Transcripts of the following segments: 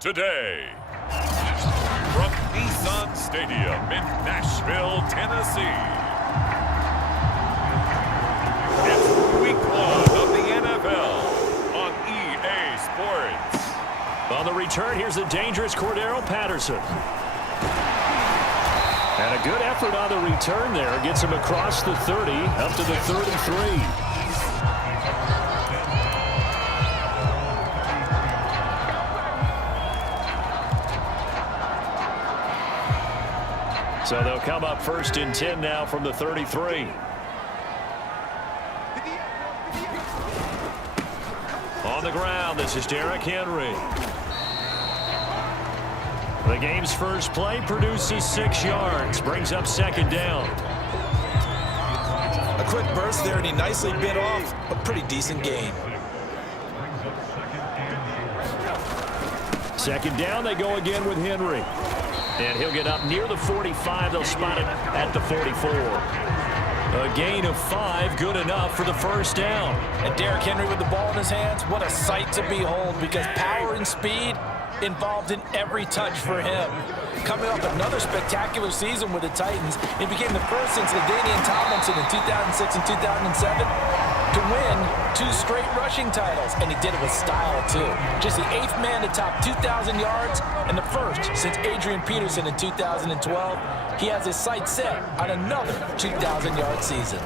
today. From Nissan Stadium in Nashville, Tennessee. It's Week 1 of the NFL on EA Sports. On the return, here's the dangerous Cordero Patterson. And a good effort on the return there. Gets him across the 30, up to the 33. So they'll come up 1st and 10 now from the 33. On the ground, this is Derrick Henry. The game's first play produces 6 yards, brings up 2nd down. A quick burst there, and he nicely bit off a pretty decent gain. 2nd down, they go again with Henry. And he'll get up near the 45. They'll spot it at the 44. A gain of 5, good enough for the 1st down. And Derrick Henry with the ball in his hands, what a sight to behold, because power and speed involved in every touch for him. Coming off another spectacular season with the Titans, he became the first since LaDainian Tomlinson in 2006 and 2007 to win 2 straight rushing titles, and he did it with style too. Just the 8th man to top 2,000 yards and the 1st since Adrian Peterson in 2012. He has his sights set on another 2,000-yard season.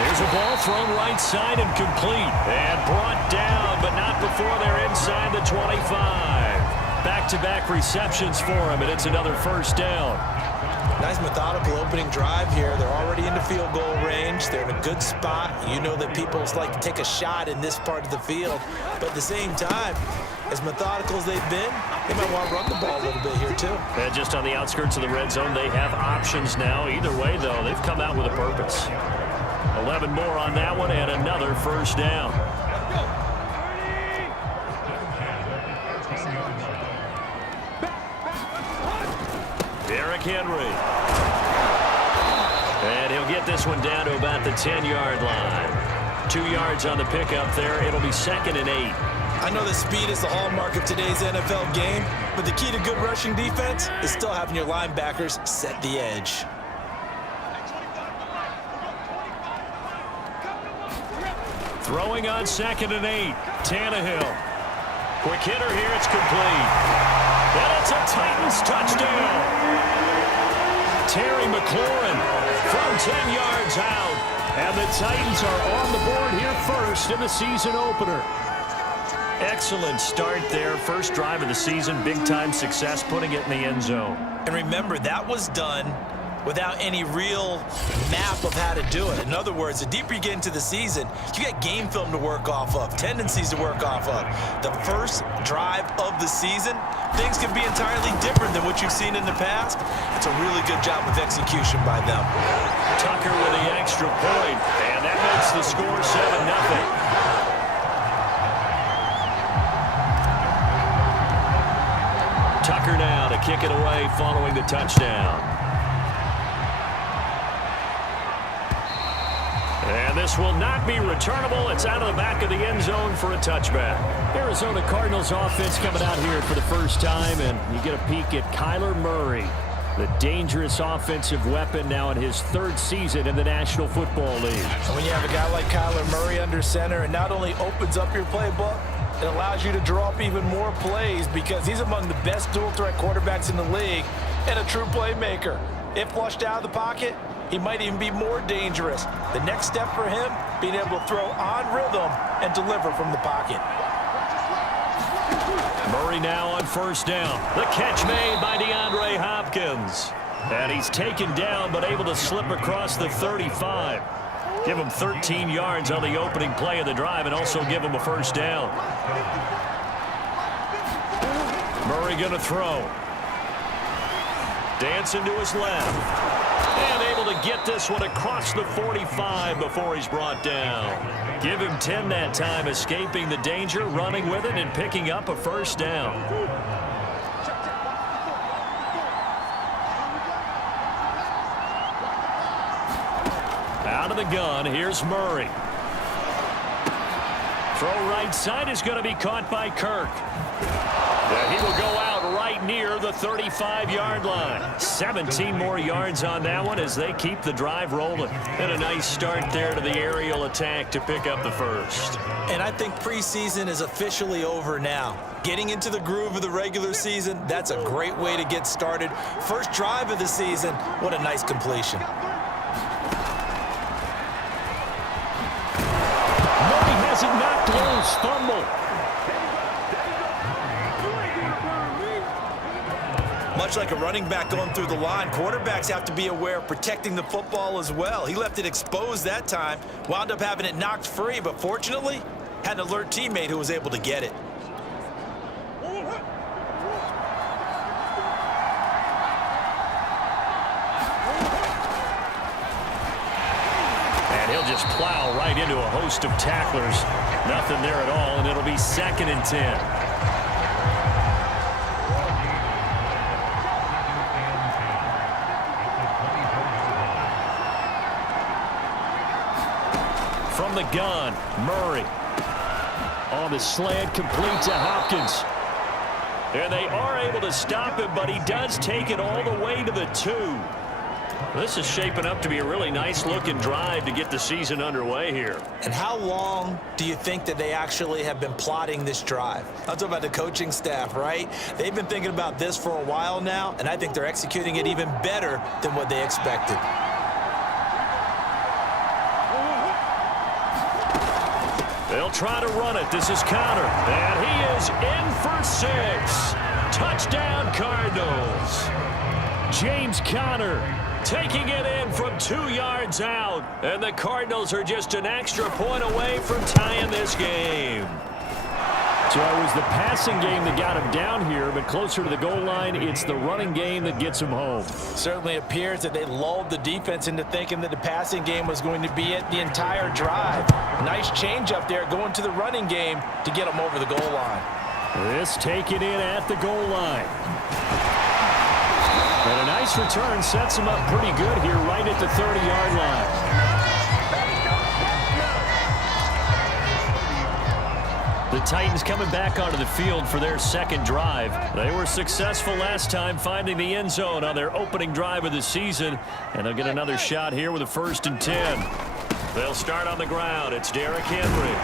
There's a ball thrown right side and complete. And brought down, but not before they're inside the 25. Back-to-back receptions for him, and it's another 1st down. Nice methodical opening drive here. They're already into field goal range. They're in a good spot. You know that people like to take a shot in this part of the field. But at the same time, as methodical as they've been, they might want to run the ball a little bit here too. And just on the outskirts of the red zone, they have options now. Either way, though, they've come out with a purpose. 11 more on that one and another 1st down. Derrick Henry. And he'll get this one down to about the 10-yard line. 2 yards on the pickup there. It'll be 2nd and 8. I know that speed is the hallmark of today's NFL game, but the key to good rushing defense is still having your linebackers set the edge. Throwing on 2nd and 8. Tannehill. Quick hitter here. It's complete. And it's a Titans touchdown. Terry McLaurin from 10 yards out. And the Titans are on the board here first in the season opener. Excellent start there. First drive of the season. Big-time success putting it in the end zone. And remember, that was done without any real map of how to do it. In other words, the deeper you get into the season, you get game film to work off of, tendencies to work off of. The first drive of the season, things can be entirely different than what you've seen in the past. It's a really good job of execution by them. Tucker with the extra point, and that makes the score 7-0. Tucker now to kick it away following the touchdown. And this will not be returnable. It's out of the back of the end zone for a touchback. Arizona Cardinals offense coming out here for the first time, and you get a peek at Kyler Murray, the dangerous offensive weapon now in his 3rd season in the National Football League. And when you have a guy like Kyler Murray under center, it not only opens up your playbook, it allows you to draw up even more plays because he's among the best dual-threat quarterbacks in the league and a true playmaker. If flushed out of the pocket, he might even be more dangerous. The next step for him, being able to throw on rhythm and deliver from the pocket. Murray now on 1st down. The catch made by DeAndre Hopkins. And he's taken down but able to slip across the 35. Give him 13 yards on the opening play of the drive and also give him a 1st down. Murray going to throw. Dancing to his left. And able to get this one across the 45 before he's brought down. Give him 10 that time, escaping the danger, running with it, and picking up a 1st down. Out of the gun, here's Murray. Throw right side is going to be caught by Kirk. And he will go out right near the 35-yard line. 17 more yards on that one as they keep the drive rolling. And a nice start there to the aerial attack to pick up the first. And I think preseason is officially over now. Getting into the groove of the regular season, that's a great way to get started. First drive of the season, what a nice completion. Murray has it knocked loose. Fumble. Much like a running back going through the line, quarterbacks have to be aware of protecting the football as well. He left it exposed that time, wound up having it knocked free, but fortunately, had an alert teammate who was able to get it. And he'll just plow right into a host of tacklers. Nothing there at all, and it'll be 2nd and 10. From the gun, Murray. On the slant, complete to Hopkins. And they are able to stop him, but he does take it all the way to the 2. This is shaping up to be a really nice-looking drive to get the season underway here. And how long do you think that they actually have been plotting this drive? I'm talking about the coaching staff, right? They've been thinking about this for a while now, and I think they're executing it even better than what they expected. They'll try to run it. This is Conner. And he is in for 6. Touchdown, Cardinals. James Conner taking it in from 2 yards out. And the Cardinals are just an extra point away from tying this game. So it was the passing game that got him down here, but closer to the goal line, it's the running game that gets him home. Certainly appears that they lulled the defense into thinking that the passing game was going to be it the entire drive. Nice change up there going to the running game to get them over the goal line. This taken in at the goal line. And a nice return sets him up pretty good here right at the 30-yard line. The Titans coming back onto the field for their 2nd drive. They were successful last time finding the end zone on their opening drive of the season. And they'll get another shot here with a 1st and 10. They'll start on the ground. It's Derrick Henry.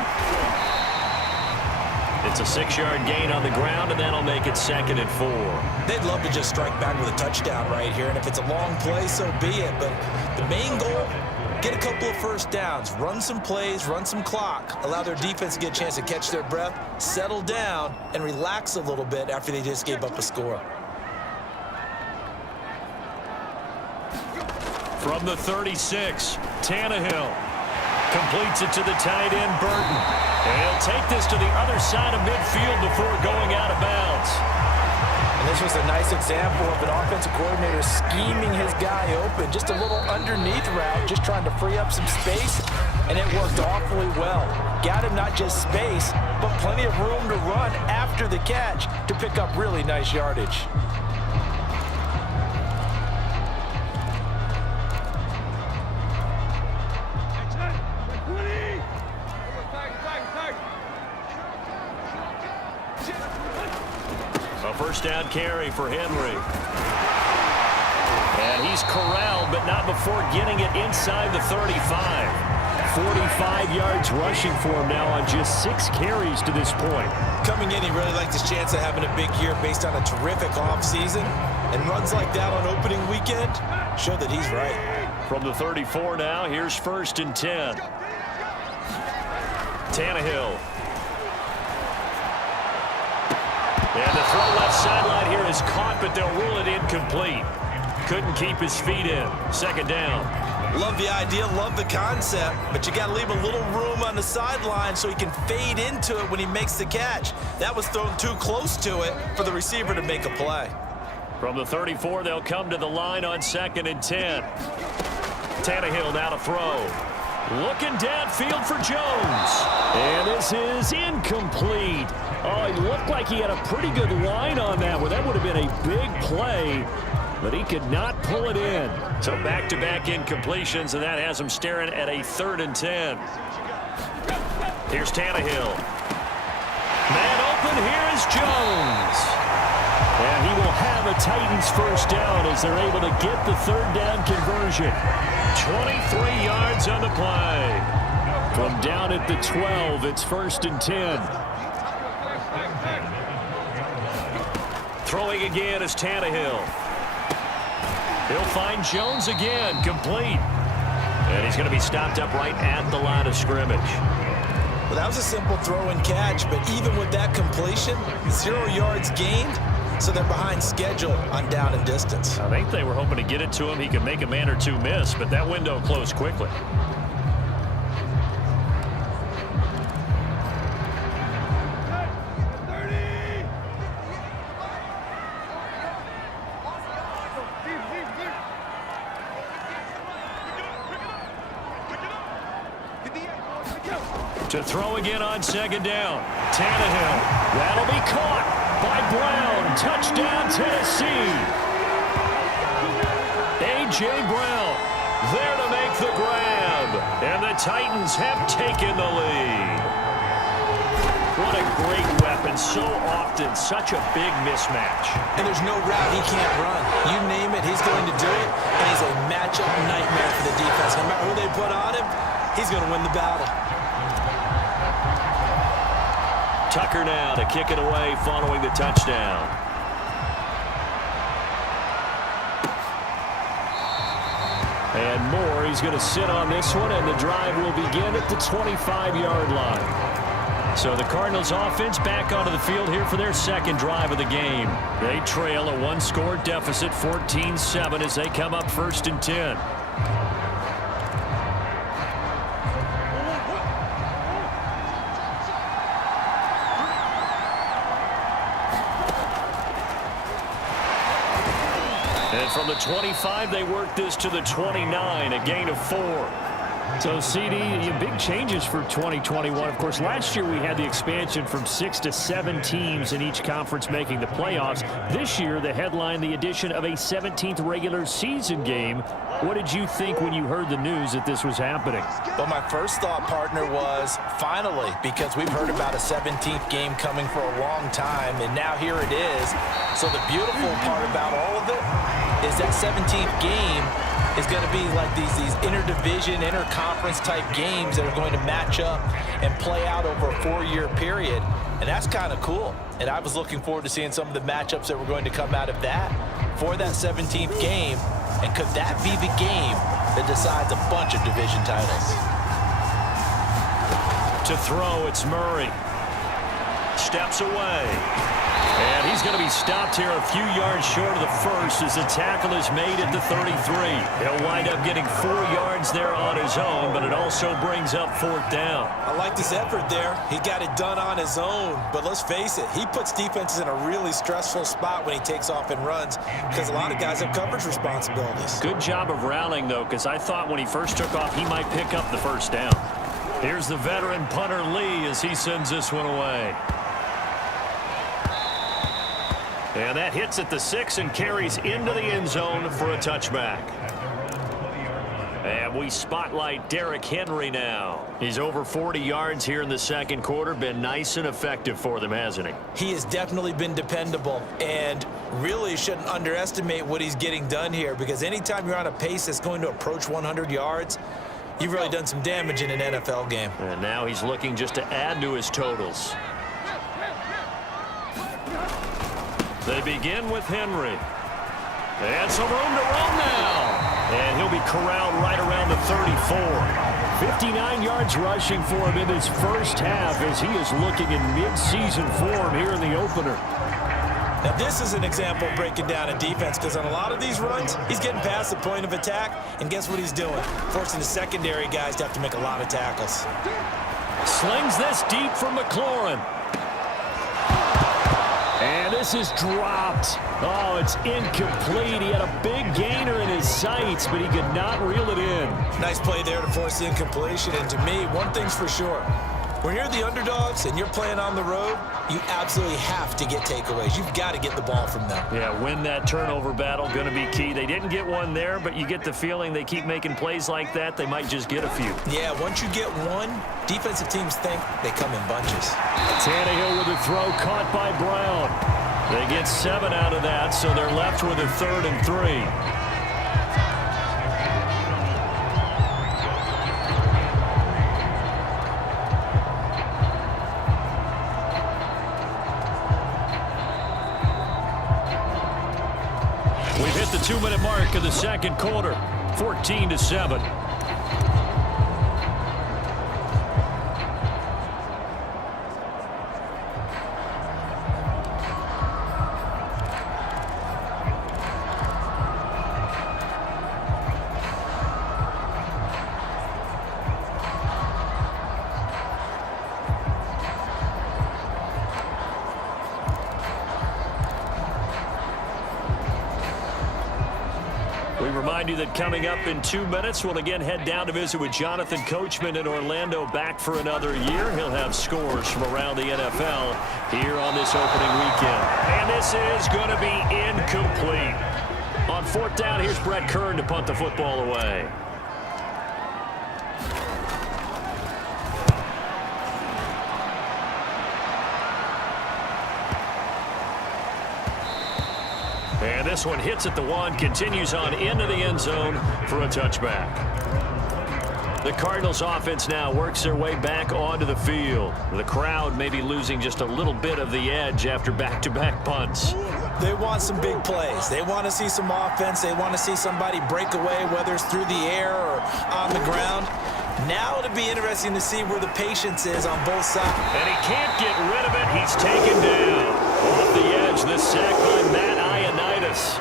It's a 6-yard gain on the ground, and that'll make it 2nd and 4. They'd love to just strike back with a touchdown right here, and if it's a long play, so be it. But the main goal, get a couple of first downs, run some plays, run some clock, allow their defense to get a chance to catch their breath, settle down, and relax a little bit after they just gave up a score. From the 36, Tannehill completes it to the tight end, Burton. And he'll take this to the other side of midfield before going out of bounds. And this was a nice example of an offensive coordinator scheming his guy open. Just a little underneath route, just trying to free up some space, and it worked awfully well. Got him not just space, but plenty of room to run after the catch to pick up really nice yardage. A first down carry for Henry. And he's corralled, but not before getting it inside the 35. 45 yards rushing for him now on just 6 carries to this point. Coming in, he really liked his chance of having a big year based on a terrific offseason. And runs like that on opening weekend show that he's right. From the 34 now, here's 1st and 10. Tannehill. And the throw left sideline here is caught, but they'll rule it incomplete. Couldn't keep his feet in. 2nd down. Love the idea, love the concept, but you got to leave a little room on the sideline so he can fade into it when he makes the catch. That was thrown too close to it for the receiver to make a play. From the 34, they'll come to the line on 2nd and 10. Tannehill now to throw. Looking downfield for Jones. And this is incomplete. Oh, it looked like he had a pretty good line on that one. That would have been a big play, but he could not pull it in. So back-to-back incompletions, and that has him staring at a 3rd and 10. Here's Tannehill. Man open, here is Jones. And he will have a Titans first down as they're able to get the third down conversion. 23 yards on the play. From down at the 12, it's 1st and 10. Throwing again is Tannehill. He'll find Jones again, complete. And he's going to be stopped up right at the line of scrimmage. Well, that was a simple throw and catch, but even with that completion, 0 yards gained, so they're behind schedule on down and distance. I think they were hoping to get it to him. He could make a man or two miss, but that window closed quickly. To throw again on 2nd down. Tannehill. That'll be caught by Brown. Touchdown, Tennessee. A.J. Brown there to make the grab. And the Titans have taken the lead. What a great weapon. So often, such a big mismatch. And there's no route he can't run. You name it, he's going to do it. And he's a matchup nightmare for the defense. No matter who they put on him, he's going to win the battle. Tucker now to kick it away following the touchdown. And Moore, he's going to sit on this one, and the drive will begin at the 25-yard line. So the Cardinals offense back onto the field here for their second drive of the game. They trail a one-score deficit, 14-7, as they come up 1st and 10. And from the 25, they work this to the 29, a gain of 4. So, CD, big changes for 2021. Of course, last year we had the expansion from 6 to 7 teams in each conference making the playoffs. This year, the headline, the addition of a 17th regular season game. What did you think when you heard the news that this was happening? Well, my first thought, partner, was finally, because we've heard about a 17th game coming for a long time, and now here it is. So the beautiful part about all of it is that 17th game is going to be like these interdivision, interconference type games that are going to match up and play out over a 4-year period. And that's kind of cool. And I was looking forward to seeing some of the matchups that were going to come out of that for that 17th game. And could that be the game that decides a bunch of division titles? To throw, it's Murray. Steps away. And he's going to be stopped here a few yards short of the first as the tackle is made at the 33. He'll wind up getting 4 yards there on his own, but it also brings up 4th down. I like his effort there. He got it done on his own. But let's face it, he puts defenses in a really stressful spot when he takes off and runs because a lot of guys have coverage responsibilities. Good job of rallying, though, because I thought when he first took off, he might pick up the first down. Here's the veteran punter Lee as he sends this one away. And that hits at the 6 and carries into the end zone for a touchback. And we spotlight Derrick Henry now. He's over 40 yards here in the second quarter. Been nice and effective for them, hasn't he? He has definitely been dependable and really shouldn't underestimate what he's getting done here because anytime you're on a pace that's going to approach 100 yards, you've really done some damage in an NFL game. And now he's looking just to add to his totals. They begin with Henry. And some room to roam now. And he'll be corralled right around the 34. 59 yards rushing for him in his first half as he is looking in mid-season form here in the opener. Now this is an example of breaking down a defense because on a lot of these runs, he's getting past the point of attack, and guess what he's doing? Forcing the secondary guys to have to make a lot of tackles. Slings this deep from McLaurin. And this is dropped. Oh, it's incomplete. He had a big gainer in his sights, but he could not reel it in. Nice play there to force the incompletion. And to me, one thing's for sure. When you're the underdogs and you're playing on the road, you absolutely have to get takeaways. You've got to get the ball from them. Yeah, win that turnover battle, going to be key. They didn't get one there, but you get the feeling they keep making plays like that, they might just get a few. Yeah, once you get one, defensive teams think they come in bunches. Tannehill with a throw caught by Brown. They get 7 out of that, so they're left with a 3rd and 3. We've hit the 2-minute mark of the second quarter, 14-7. We remind you that coming up in 2 minutes, we'll again head down to visit with Jonathan Coachman in Orlando, back for another year. He'll have scores from around the NFL here on this opening weekend. And this is going to be incomplete. On 4th down, here's Brett Kern to punt the football away. And this one hits at the 1, continues on into the end zone for a touchback. The Cardinals offense now works their way back onto the field. The crowd may be losing just a little bit of the edge after back-to-back punts. They want some big plays. They want to see some offense. They want to see somebody break away, whether it's through the air or on the ground. Now it'll be interesting to see where the patience is on both sides. And he can't get rid of it. He's taken down. Off the edge, this sack by Matt Ioannidis.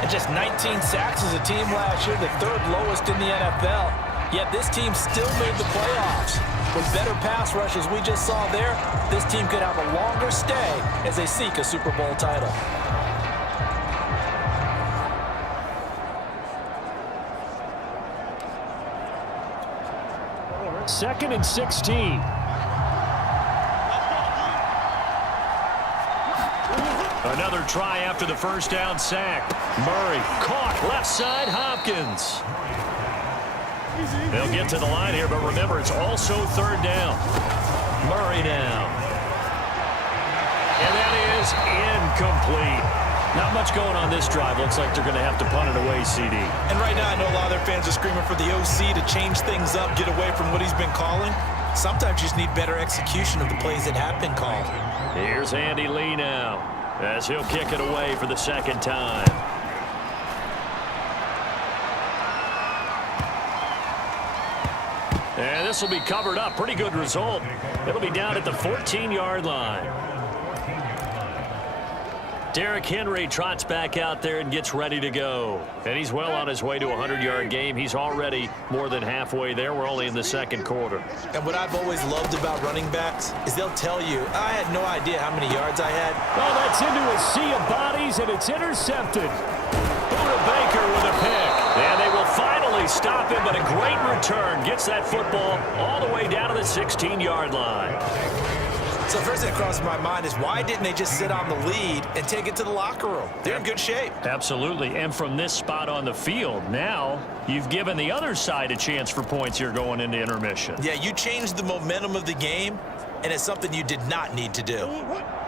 And just 19 sacks as a team last year, the 3rd lowest in the NFL. Yet this team still made the playoffs. With better pass rush as we just saw there, this team could have a longer stay as they seek a Super Bowl title. Second and 16. Another try after the first down sack. Murray caught left side, Hopkins. They'll get to the line here, but remember, it's also 3rd down. Murray now. And that is incomplete. Not much going on this drive. Looks like they're going to have to punt it away, CD. And right now, I know a lot of their fans are screaming for the OC to change things up, get away from what he's been calling. Sometimes you just need better execution of the plays that have been called. Here's Andy Lee now, as he'll kick it away for the 2nd time. And this will be covered up. Pretty good result. It'll be down at the 14-yard line. Derrick Henry trots back out there and gets ready to go. And he's well on his way to a 100-yard game. He's already more than halfway there. We're only in the second quarter. And what I've always loved about running backs is they'll tell you, I had no idea how many yards I had. Well, that's into a sea of bodies, and it's intercepted. Buda Baker with a pick. And they will finally stop him, but a great return gets that football all the way down to the 16-yard line. So first thing that crosses my mind is why didn't they just sit on the lead and take it to the locker room? They're in good shape. Absolutely. And from this spot on the field, now you've given the other side a chance for points here going into intermission. Yeah, you changed the momentum of the game, and it's something you did not need to do.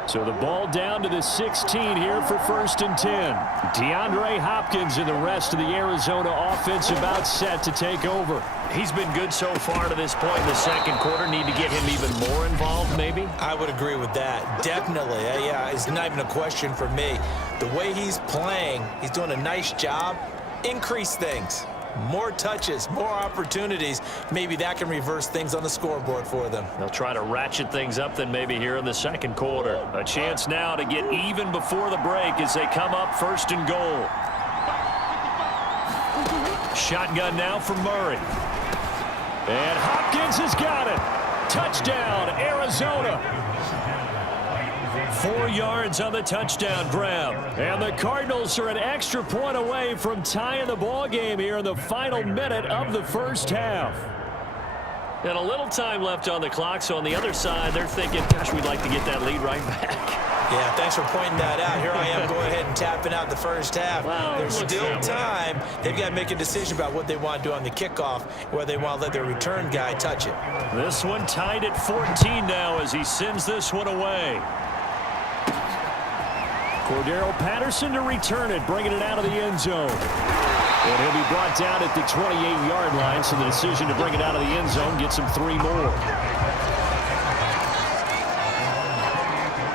So the ball down to the 16 here for 1st and 10. DeAndre Hopkins and the rest of the Arizona offense about set to take over. He's been good so far to this point in the second quarter. Need to get him even more involved, maybe? I would agree with that. Definitely. Yeah, it's not even a question for me. The way he's playing, he's doing a nice job. Increase things. More touches, more opportunities. Maybe that can reverse things on the scoreboard for them. They'll try to ratchet things up then maybe here in the second quarter. A chance now to get even before the break as they come up 1st and goal. Shotgun now for Murray. And Hopkins has got it. Touchdown, Arizona. 4 yards on the touchdown grab. And the Cardinals are an extra point away from tying the ball game here in the final minute of the first half. And a little time left on the clock, so on the other side, they're thinking, gosh, we'd like to get that lead right back. Yeah, thanks for pointing that out. Here I am going ahead and tapping out the first half. Well, there's still time. They've got to make a decision about what they want to do on the kickoff, whether they want to let their return guy touch it. This one tied at 14 now as he sends this one away. Cordero Patterson to return it, bringing it out of the end zone. And he'll be brought down at the 28-yard line, so the decision to bring it out of the end zone gets him 3 more.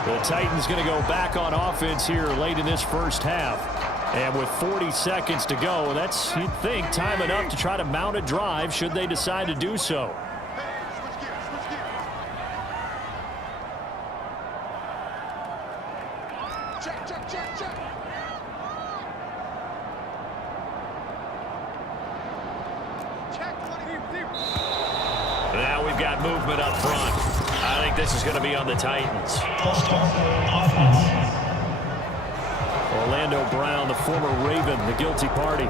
The Titans going to go back on offense here late in this first half. And with 40 seconds to go, that's, you'd think, time enough to try to mount a drive should they decide to do so. Now we've got movement up front. I think this is going to be on the Titans. Orlando Brown, the former Raven, the guilty party.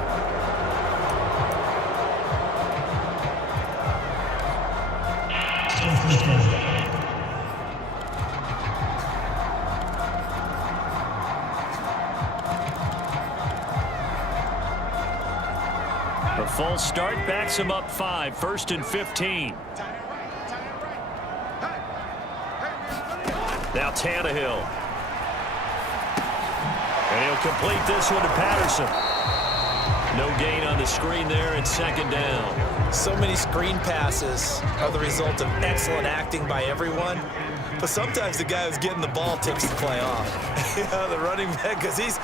A false start backs him up 5, 1st and 15. Now Tannehill. And he'll complete this one to Patterson. No gain on the screen there, and 2nd down. So many screen passes are the result of excellent acting by everyone. But sometimes the guy who's getting the ball takes the play off. The running back, because he's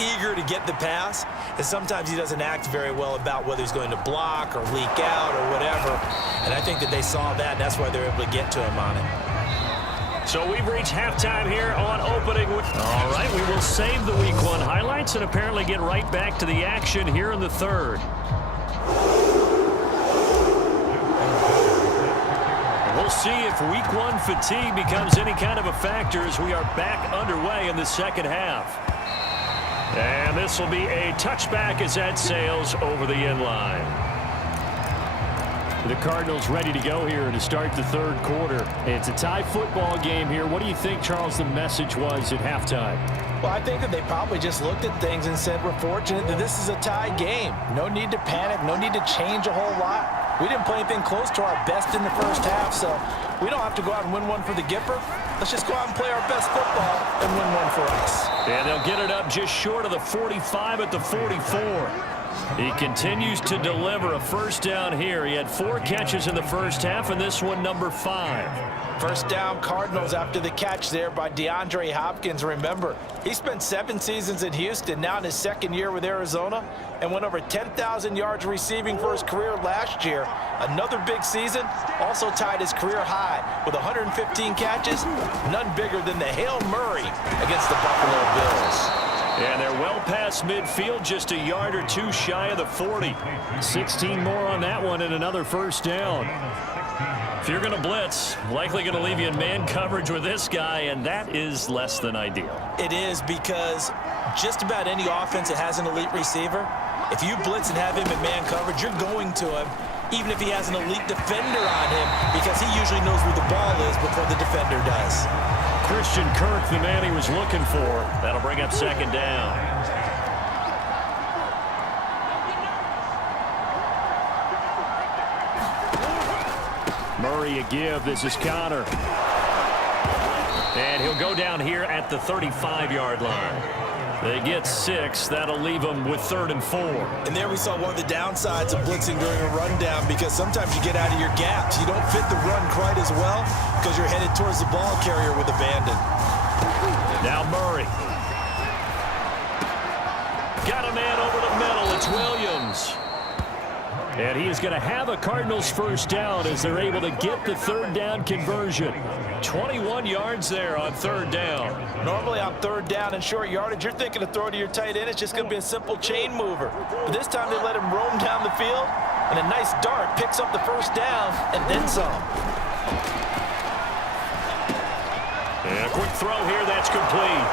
eager to get the pass, and sometimes he doesn't act very well about whether he's going to block or leak out or whatever. And I think that they saw that, and that's why they're able to get to him on it. So we've reached halftime here on opening. All right, we will save the Week 1 highlights and apparently get right back to the action here in the 3rd. We'll see if Week 1 fatigue becomes any kind of a factor as we are back underway in the 2nd half. And this will be a touchback as that sails over the end line. The Cardinals ready to go here to start the 3rd quarter. It's a tie football game here. What do you think, Charles, the message was at halftime? Well, I think that they probably just looked at things and said, we're fortunate that this is a tie game. No need to panic. No need to change a whole lot. We didn't play anything close to our best in the first half, so we don't have to go out and win one for the Gipper. Let's just go out and play our best football and win one for us. And they'll get it up just short of the 45 at the 44. He continues to deliver a 1st down here. He had 4 catches in the first half, and this one number 5. 1st down Cardinals after the catch there by DeAndre Hopkins. Remember, he spent 7 seasons in Houston, now in his 2nd year with Arizona, and went over 10,000 yards receiving for his career last year. Another big season, also tied his career high with 115 catches, none bigger than the Hail Murray against the Buffalo Bills. And they're well past midfield, just a yard or 2 shy of the 40. 16 more on that one and another 1st down. If you're going to blitz, likely going to leave you in man coverage with this guy, and that is less than ideal. It is, because just about any offense that has an elite receiver, if you blitz and have him in man coverage, you're going to him, even if he has an elite defender on him, because he usually knows where the ball is before the defender does. Christian Kirk, the man he was looking for. That'll bring up 2nd down. Murray a give. This is Connor. And he'll go down here at the 35-yard line. They get 6. That'll leave them with 3rd and 4. And there we saw one of the downsides of blitzing during a rundown, because sometimes you get out of your gaps. You don't fit the run quite as well because you're headed towards the ball carrier with abandon. Now Murray. Got a man over the middle. It's Williams. And he is going to have a Cardinals 1st down as they're able to get the 3rd down conversion. 21 yards there on 3rd down. Normally on 3rd down and short yardage, you're thinking of throwing to your tight end. It's just going to be a simple chain mover. But this time they let him roam down the field, and a nice dart picks up the 1st down and then some. And a quick throw here, that's complete.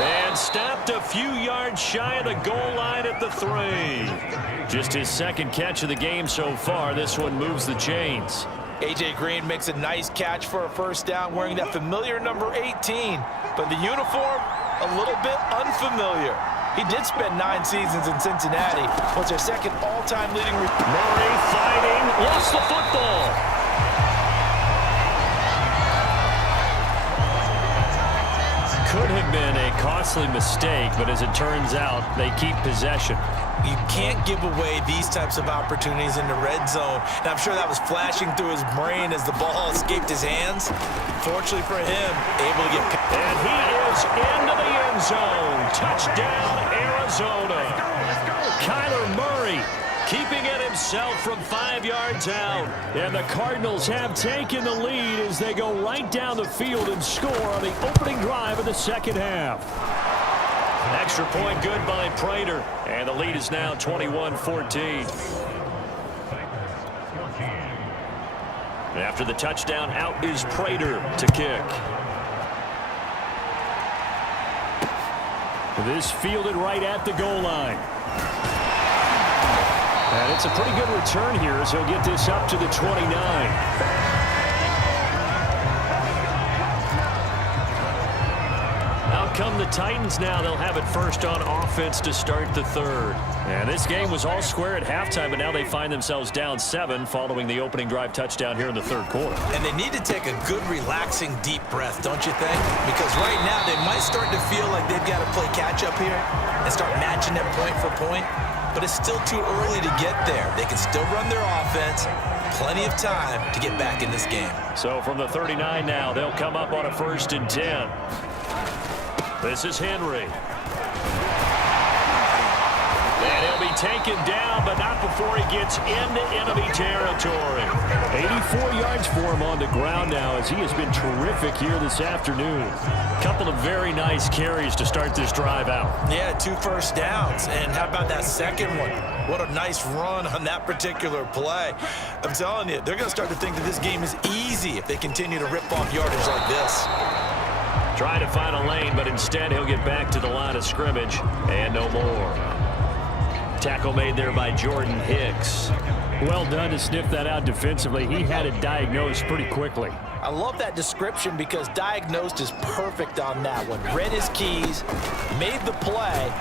And stopped a few yards shy of the goal line at the 3. Just his 2nd catch of the game so far. This one moves the chains. A.J. Green makes a nice catch for a first down wearing that familiar number 18. But the uniform, a little bit unfamiliar. He did spend 9 seasons in Cincinnati. Was their second all-time leading receiver. Murray fighting, lost the football. Could have been a costly mistake, but as it turns out, they keep possession. You can't give away these types of opportunities in the red zone. And I'm sure that was flashing through his brain as the ball escaped his hands. Fortunately for him, able to get... And he is into the end zone. Touchdown, Arizona. Kyler Murray keeping it himself from 5 yards out. And the Cardinals have taken the lead as they go right down the field and score on the opening drive of the second half. Extra point good by Prater. And the lead is now 21-14. After the touchdown, out is Prater to kick. This fielded right at the goal line. And it's a pretty good return here as he'll get this up to the 29. Come the Titans now. They'll have it first on offense to start the third. And this game was all square at halftime, but now they find themselves down 7 following the opening drive touchdown here in the third quarter. And they need to take a good, relaxing, deep breath, don't you think? Because right now they might start to feel like they've got to play catch-up here and start matching them point for point. But it's still too early to get there. They can still run their offense. Plenty of time to get back in this game. So from the 39 now, they'll come up on a 1st and 10. This is Henry. And he'll be taken down, but not before he gets into enemy territory. 84 yards for him on the ground now as he has been terrific here this afternoon. Couple of very nice carries to start this drive out. Yeah, 2 first downs. And how about that second one? What a nice run on that particular play. I'm telling you, they're going to start to think that this game is easy if they continue to rip off yardage like this. Trying to find a lane, but instead he'll get back to the line of scrimmage, and no more. Tackle made there by Jordan Hicks. Well done to sniff that out defensively. He had it diagnosed pretty quickly. I love that description because diagnosed is perfect on that one. Read his keys, made the play,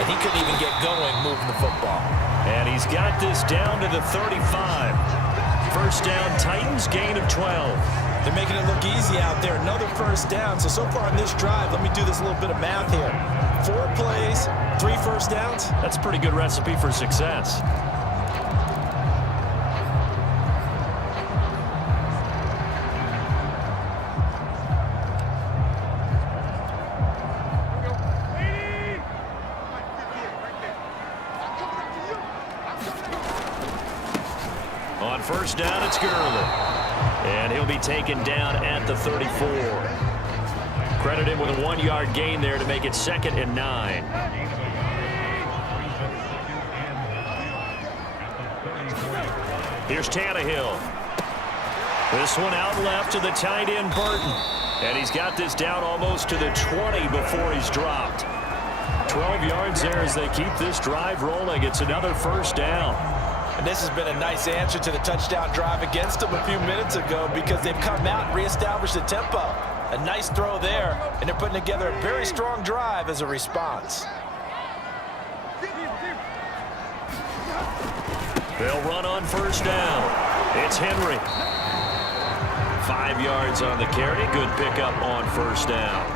and he couldn't even get going moving the football. And he's got this down to the 35. First down, Titans, gain of 12. They're making it look easy out there. Another first down. So far on this drive, let me do this little bit of math here. 4 plays, 3 first downs. That's a pretty good recipe for success. On first down, it's Gurley. And he'll be taken down at the 34. Credit him with a 1-yard gain there to make it 2nd and 9. Here's Tannehill. This one out left to the tight end, Burton. And he's got this down almost to the 20 before he's dropped. 12 yards there as they keep this drive rolling. It's another first down. And this has been a nice answer to the touchdown drive against them a few minutes ago because they've come out and reestablished the tempo. A nice throw there, and they're putting together a very strong drive as a response. They'll run on first down. It's Henry. 5 yards on the carry. Good pickup on first down.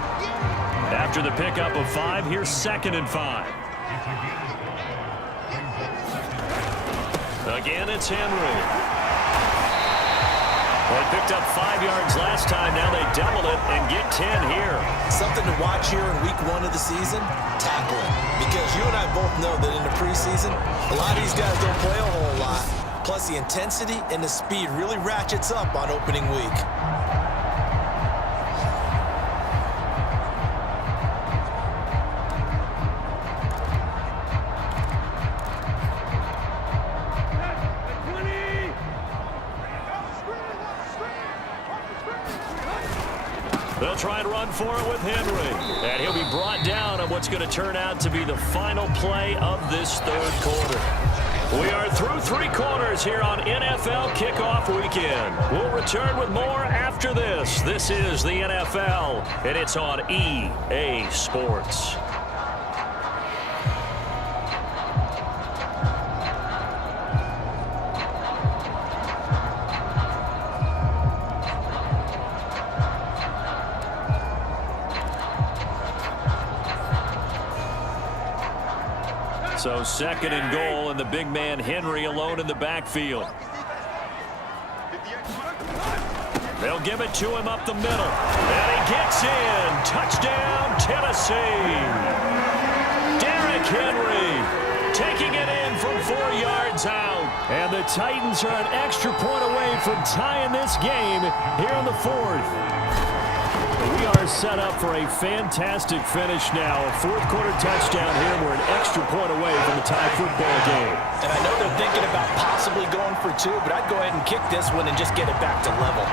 After the pickup of 5, here's 2nd and 5. Again, it's Henry. Well, they picked up 5 yards last time. Now they double it and get 10 here. Something to watch here in week 1 of the season, tackling. Because you and I both know that in the preseason, a lot of these guys don't play a whole lot. Plus, the intensity and the speed really ratchets up on opening week. They'll try and run for it with Henry. And he'll be brought down on what's going to turn out to be the final play of this third quarter. We are through 3 quarters here on NFL Kickoff Weekend. We'll return with more after this. This is the NFL, and it's on EA Sports. So 2nd and goal, and the big man Henry alone in the backfield. They'll give it to him up the middle. And he gets in. Touchdown, Tennessee. Derrick Henry taking it in from 4 yards out. And the Titans are an extra point away from tying this game here in the 4th. We are set up for a fantastic finish now. A 4th quarter touchdown here. We're an extra point away from a tie football game. And I know they're thinking about possibly going for 2, but I'd go ahead and kick this one and just get it back to level.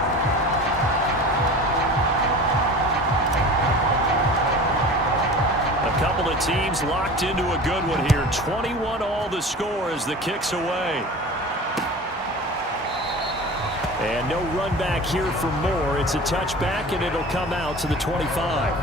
A couple of teams locked into a good one here. 21-all the score as the kick's away. And no run back here for Moore. It's a touchback, and it'll come out to the 25.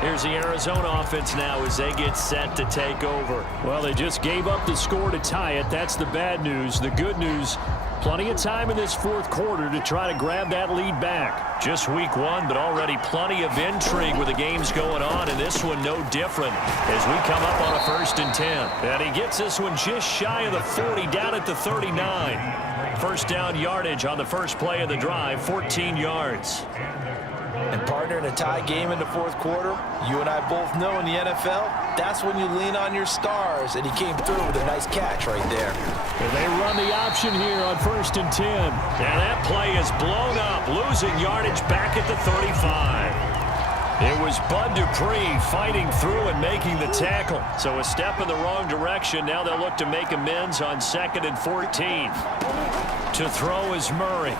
Here's the Arizona offense now as they get set to take over. Well, they just gave up the score to tie it. That's the bad news. The good news, plenty of time in this 4th quarter to try to grab that lead back. Just week 1, but already plenty of intrigue with the games going on, and this one no different as we come up on a 1st and 10. And he gets this one just shy of the 40, down at the 39. First down yardage on the first play of the drive, 14 yards. And partner, in a tie game in the 4th quarter, you and I both know in the NFL, that's when you lean on your stars, and he came through with a nice catch right there. And they run the option here on 1st and 10. And that play is blown up, losing yardage back at the 35. It was Bud Dupree fighting through and making the tackle. So a step in the wrong direction. Now they'll look to make amends on 2nd and 14. To throw is Murray.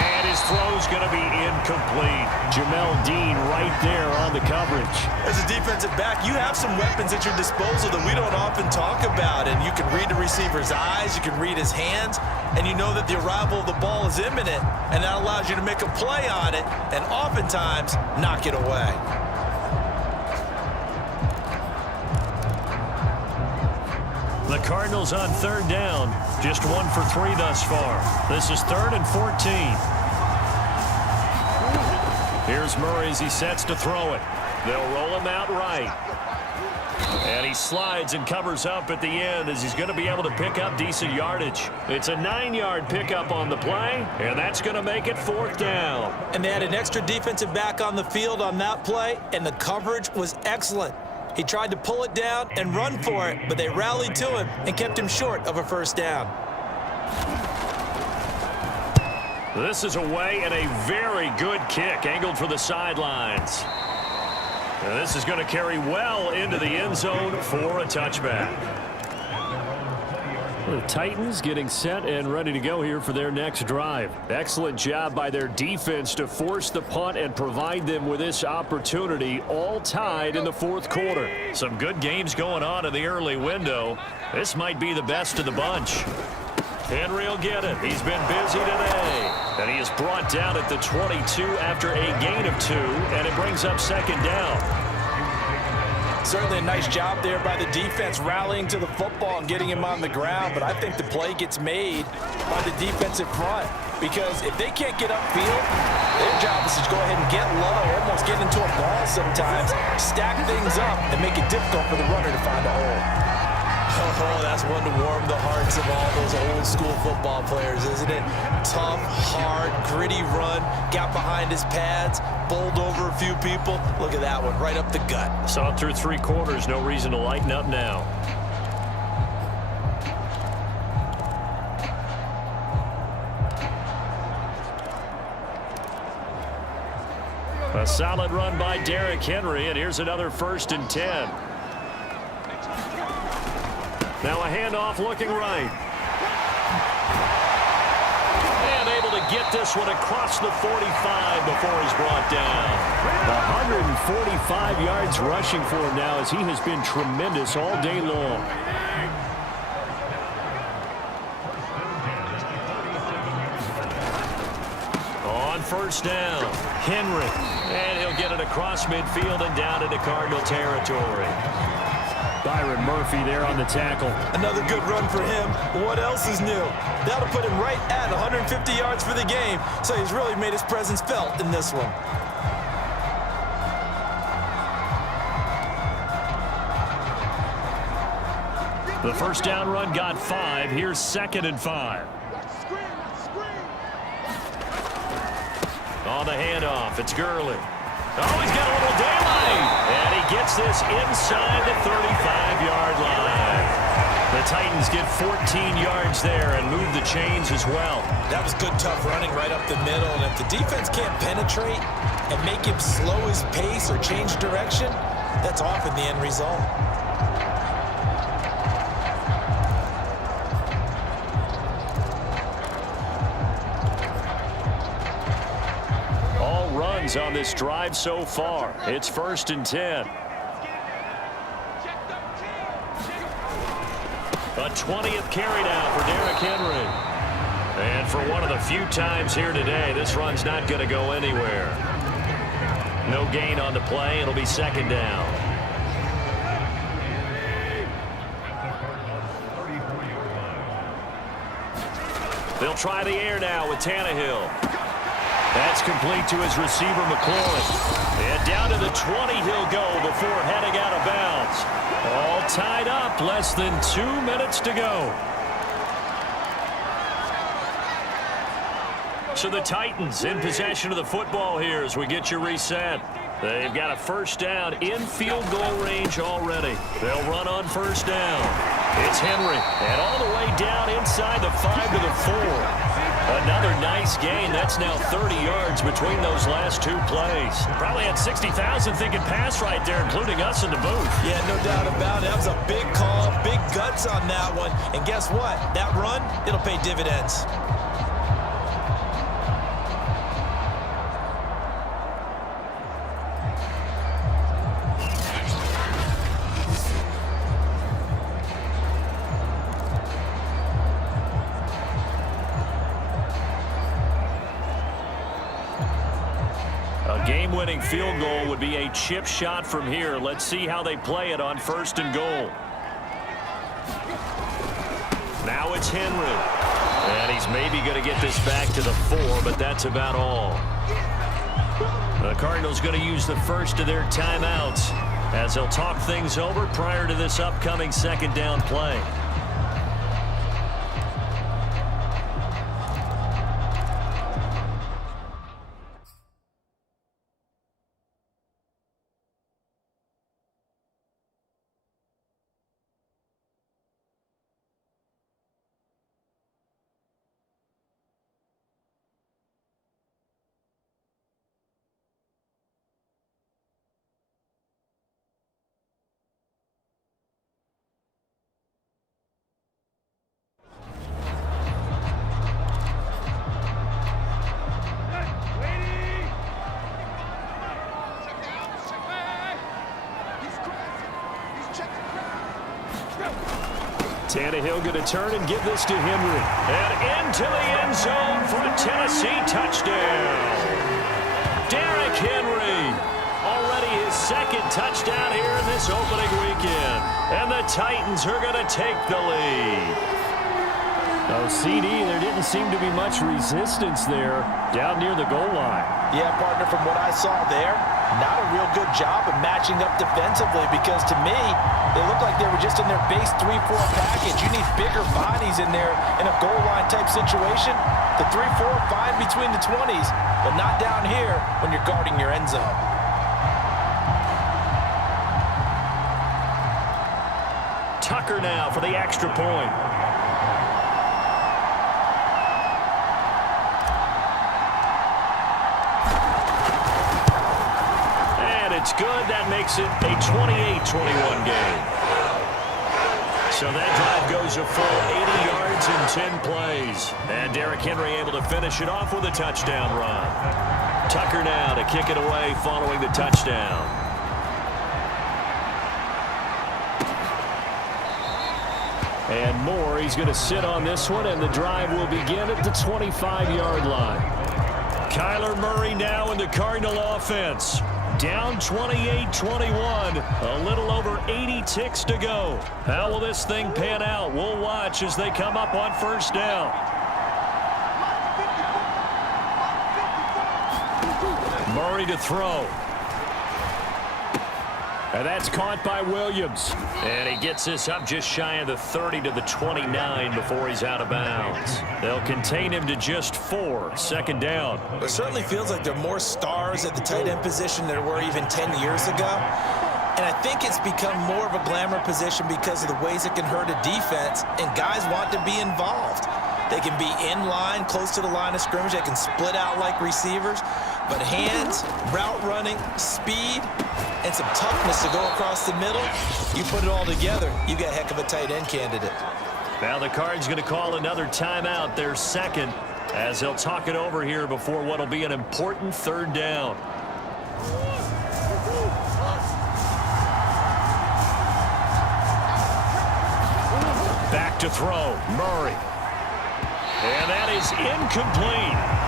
And his throw's going to be incomplete. Jamel Dean right there on the coverage. As a defensive back, you have some weapons at your disposal that we don't often talk about. And you can read the receiver's eyes, you can read his hands, and you know that the arrival of the ball is imminent, and that allows you to make a play on it and oftentimes knock it away. The Cardinals on 3rd down, just 1 for 3 thus far. This is 3rd and 14. Here's Murray as he sets to throw it. They'll roll him out right. And he slides and covers up at the end as he's going to be able to pick up decent yardage. It's a 9-yard pickup on the play, and that's going to make it 4th down. And they had an extra defensive back on the field on that play, and the coverage was excellent. He tried to pull it down and run for it, but they rallied to him and kept him short of a 1st down. This is away, and a very good kick angled for the sidelines. And this is going to carry well into the end zone for a touchback. The Titans getting set and ready to go here for their next drive. Excellent job by their defense to force the punt and provide them with this opportunity, all tied in the 4th quarter. Some good games going on in the early window. This might be the best of the bunch. Henry will get it. He's been busy today. And he is brought down at the 22 after a gain of 2, and it brings up 2nd down. Certainly a nice job there by the defense rallying to the football and getting him on the ground, but I think the play gets made by the defensive front because if they can't get upfield, their job is to go ahead and get low, almost get into a ball sometimes, stack things up, and make it difficult for the runner to find a hole. Oh, that's one to warm the hearts of all those old school football players, isn't it? Tough, hard, gritty run, got behind his pads, bowled over a few people. Look at that one, right up the gut. Saw it through 3 quarters, no reason to lighten up now. A solid run by Derrick Henry, and here's another 1st and 10. Now a handoff looking right. And able to get this one across the 45 before he's brought down. 145 yards rushing for him now as he has been tremendous all day long. On first down, Henry. And he'll get it across midfield and down into Cardinal territory. Byron Murphy there on the tackle. Another good run for him. What else is new? That'll put him right at 150 yards for the game, so he's really made his presence felt in this one. The first down run got 5. Here's 2nd and 5. On the handoff, it's Gurley. Oh, he's got a little daylight. And he gets this inside the 35-yard line. The Titans get 14 yards there and move the chains as well. That was good, tough running right up the middle. And if the defense can't penetrate and make him slow his pace or change direction, that's often the end result. On this drive so far. It's 1st and 10. A 20th carry now for Derrick Henry. And for one of the few times here today, this run's not going to go anywhere. No gain on the play. It'll be 2nd down. They'll try the air now with Tannehill. That's complete to his receiver, McLaurin. And down to the 20 he'll go before heading out of bounds. All tied up, less than 2 minutes to go. So the Titans in possession of the football here as we get you reset. They've got a first down in field goal range already. They'll run on first down. It's Henry. And all the way down inside the 5 to the 4. Another nice gain. That's now 30 yards between those last 2 plays. Probably had 60,000 thinking pass right there, including us in the booth. Yeah, no doubt about it. That was a big call, big guts on that one. And guess what? That run, it'll pay dividends. Game-winning field goal would be a chip shot from here. Let's see how they play it on 1st and goal. Now it's Henry. And he's maybe going to get this back to the 4, but that's about all. The Cardinals going to use the first of their timeouts as they'll talk things over prior to this upcoming 2nd down play. Tannehill going to turn and give this to Henry. And into the end zone for a Tennessee touchdown. Derrick Henry. Already his 2nd touchdown here in this opening weekend. And the Titans are going to take the lead. Oh, CD, there didn't seem to be much resistance there down near the goal line. Yeah, partner, from what I saw there, not a real good job of matching up defensively because to me, they looked like they were just in their base 3-4 package. You need bigger bodies in there in a goal line type situation. The 3-4 fine between the 20s, but not down here when you're guarding your end zone. Tucker now for the extra point. It's good. That makes it a 28-21 game. So that drive goes a full 80 yards in 10 plays. And Derrick Henry able to finish it off with a touchdown run. Tucker now to kick it away following the touchdown. And Moore, he's going to sit on this one, and the drive will begin at the 25-yard line. Kyler Murray now in the Cardinal offense. Down 28-21, a little over 80 ticks to go. How will this thing pan out? We'll watch as they come up on first down. Murray to throw. And that's caught by Williams. And he gets this up just shy of the 30 to the 29 before he's out of bounds. They'll contain him to just 4, second down. It certainly feels like there are more stars at the tight end position than there were even 10 years ago. And I think it's become more of a glamour position because of the ways it can hurt a defense, and guys want to be involved. They can be in line, close to the line of scrimmage. They can split out like receivers. But hands, route running, speed, and some toughness to go across the middle, you put it all together, you got a heck of a tight end candidate. Now the Cards going to call another timeout, their second, as they'll talk it over here before what will be an important third down. Back to throw, Murray. And that is incomplete.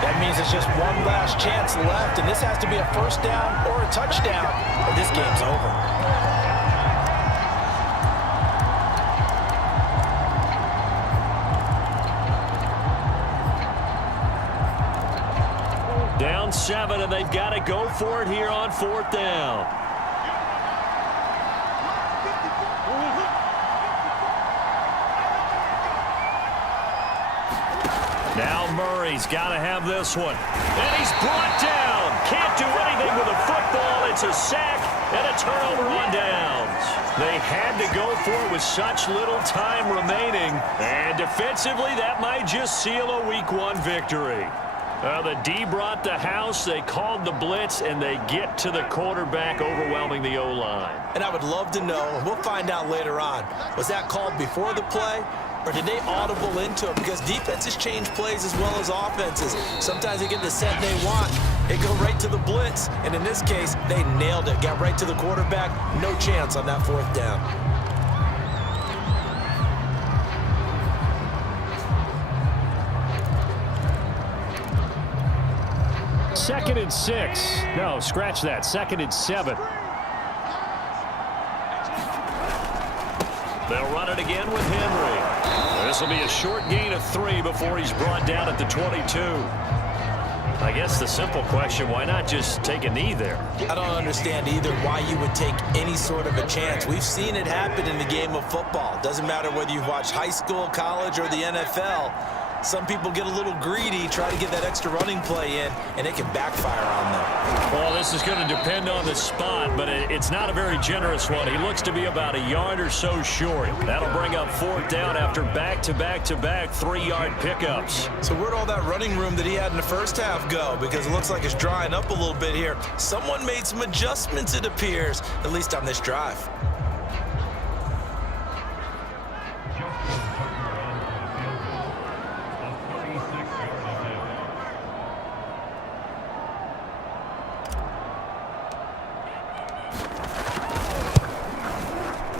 That means it's just one last chance left, and this has to be a first down or a touchdown, or this game's over. Down 7, and they've got to go for it here on fourth down. Now Murray's got to have this one. And he's brought down. Can't do anything with a football. It's a sack and a turnover on downs. They had to go for it with such little time remaining. And defensively, that might just seal a Week 1 victory. The D brought the house. They called the blitz, and they get to the quarterback, overwhelming the O-line. And I would love to know, and we'll find out later on, was that called before the play? Or did they audible into it? Because defenses change plays as well as offenses. Sometimes they get the set they want. They go right to the blitz. And in this case, they nailed it. Got right to the quarterback. No chance on that fourth down. Second and 6. No, scratch that. Second and 7. They'll run it again with Henry. This will be a short gain of 3 before he's brought down at the 22. I guess the simple question, why not just take a knee there? I don't understand either why you would take any sort of a chance. We've seen it happen in the game of football. Doesn't matter whether you've watched high school, college, or the NFL. Some people get a little greedy, try to get that extra running play in, and it can backfire on them. Well, this is going to depend on the spot, but it's not a very generous one. He looks to be about a yard or so short. That'll bring up fourth down after back-to-back-to-back 3-yard pickups. So where'd all that running room that he had in the first half go? Because it looks like it's drying up a little bit here. Someone made some adjustments, it appears, at least on this drive.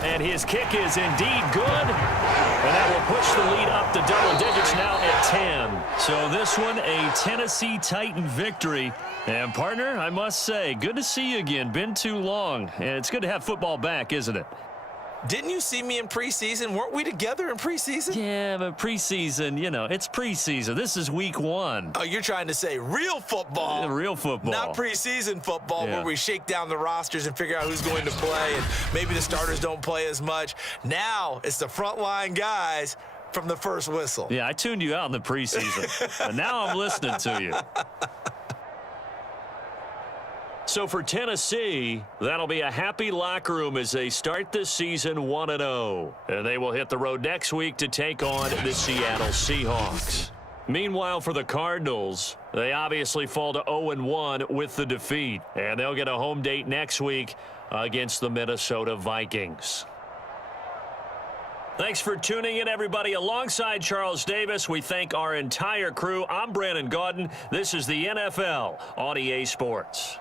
And his kick is indeed good. And that will push the lead up to double digits now at 10. So this one, a Tennessee Titan victory. And, partner, I must say, good to see you again. Been too long. And it's good to have football back, isn't it? Didn't you see me in preseason? Weren't we together in preseason? Yeah, but preseason, you know, it's preseason. This is week 1. Oh, you're trying to say real football. Real football. Not preseason football where we shake down the rosters and figure out who's going to play, and maybe the starters don't play as much. Now it's the frontline guys from the first whistle. Yeah, I tuned you out in the preseason. But now I'm listening to you. So for Tennessee, that'll be a happy locker room as they start this season 1-0. And they will hit the road next week to take on the Seattle Seahawks. Meanwhile, for the Cardinals, they obviously fall to 0-1 with the defeat. And they'll get a home date next week against the Minnesota Vikings. Thanks for tuning in, everybody. Alongside Charles Davis, we thank our entire crew. I'm Brandon Gaudin. This is the NFL on EA Sports.